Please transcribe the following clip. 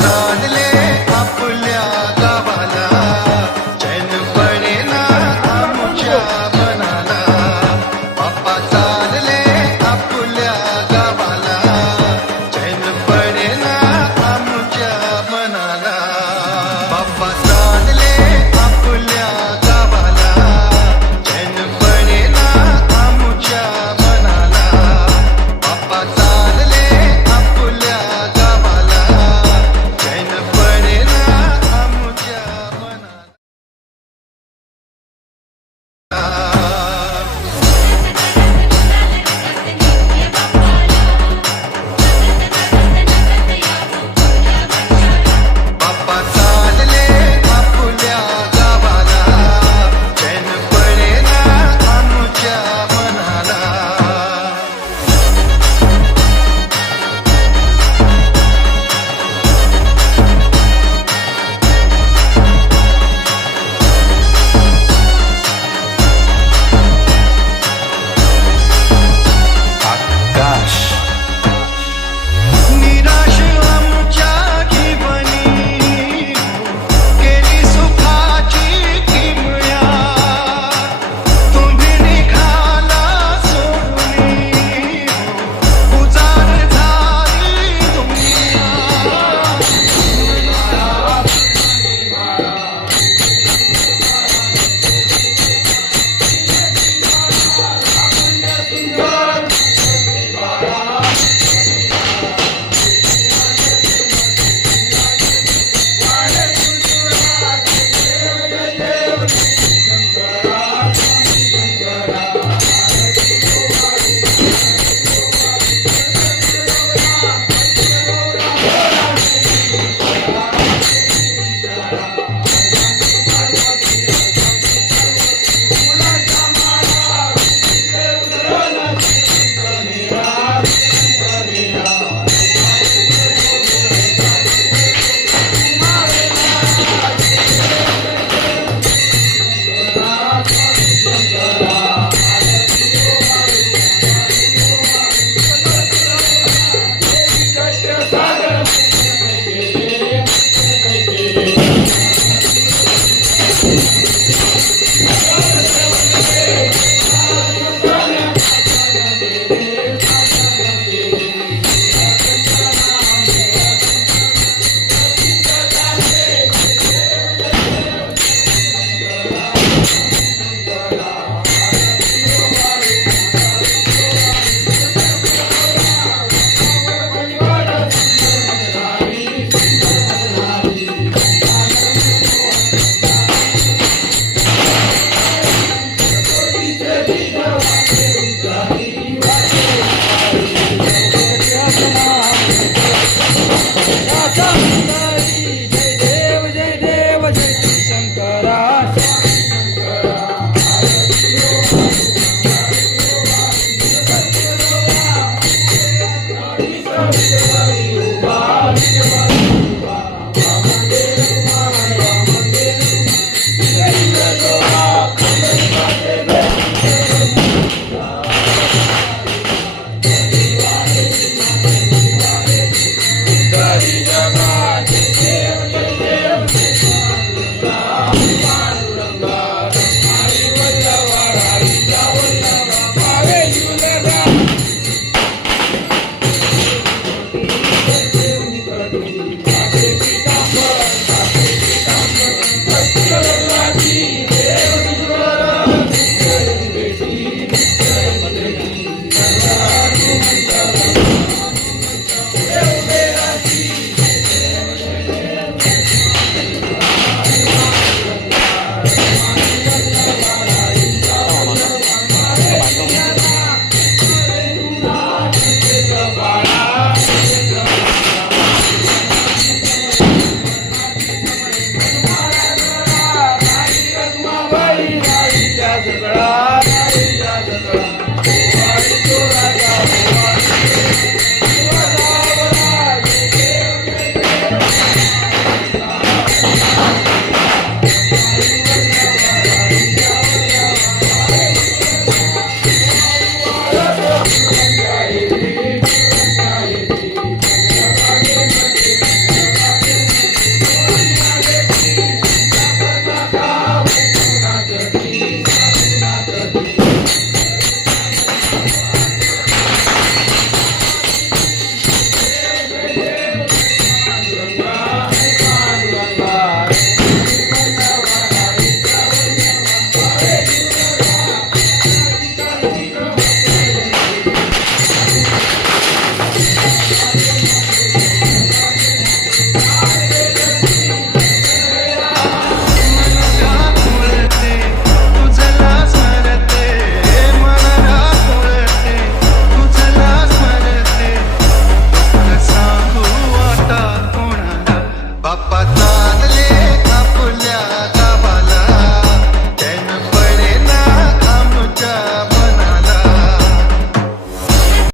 ¡Dale!